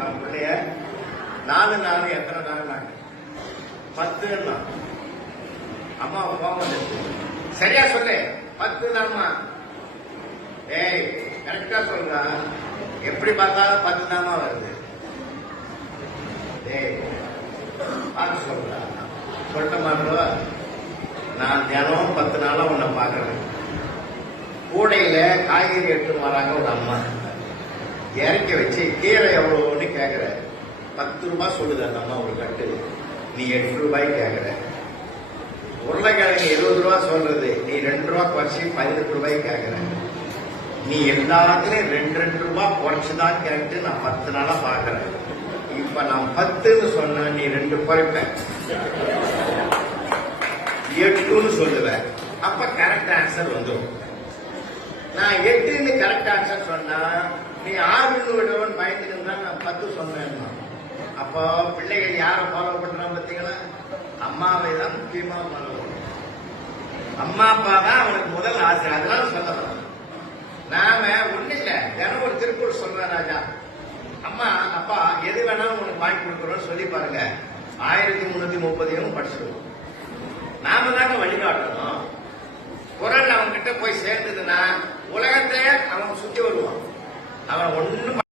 நான் பிள்ளைய? நாலு நாலு எத்தனை நாள் நாங்க? பத்துன்னா அம்மா. கோவம் சரியா சொல்லு. பத்து தான்மா ஏய் கரெக்டா சொல்றா எப்படி பார்த்தாலும் பத்து நாமா வருது. ஏய் பார்த்து சொல்றா சொல்ல மாட்டோ நான் தினம் பத்து நாளா உன்னை பார்க்கறேன். கூடையில காய்கறி எடுத்துன்னு வராங்க ஒரு அம்மா. இறக்கி வச்சு கீரை எவ்வளோன்னு கேட்குற பத்து ரூபாய் சொல்லுது அந்த அம்மா ஒரு கட்டு. நீ எட்டு ரூபாய் கேட்குற உருளைக்கிழங்கு இருபது ரூபா சொல்றது. நீ ரெண்டு ரூபா குறைச்சி பதினெட்டு ரூபாய் கேட்குற நீ எல்லாத்துலயும் ரெண்டு ரெண்டு ரூபா குறைச்சு தான் கேட்டு நான் பத்து நாளா பாக்குறேன். இப்ப நான் பத்துன்னு சொன்ன நீ ரெண்டு குறைப்பேன் எட்டுன்னு சொல்லுவேன் அப்ப கரெக்ட் ஆன்சர் வந்துடும் நான் எட்டுன்னு கரெக்ட் ஆன்சர் சொன்னா நீ ஆறுன்னு விடுவன் பயந்துட்டு தான் நான் பத்து சொன்னேன் அப்போ பிள்ளைகள் யாரை ஃபாலோ பண்றான் பார்த்தீங்களா? அம்மாவை தான் முக்கியமா ஃபாலோ பண்ணும். அம்மா அப்பா தான் அவனுக்கு முதல் ஆசை. அதனால சொல்லலாம் நாம ஒண்ணு இல்லை. தினம் ஒரு திருக்குறள் சொல்ற ராஜா. அம்மா அப்பா எது வேணாலும் உனக்கு வாங்கி கொடுக்குறோம் சொல்லி பாருங்க. ஆயிரத்தி முன்னூத்தி முப்பதையும் படிச்சிருவோம். நாம தாங்க வழிகாட்டணும். குரல் அவன் கிட்ட போய் சேர்ந்ததுன்னா உலகத்தையே அவன் சுத்தி அவன் ஒண்ணும்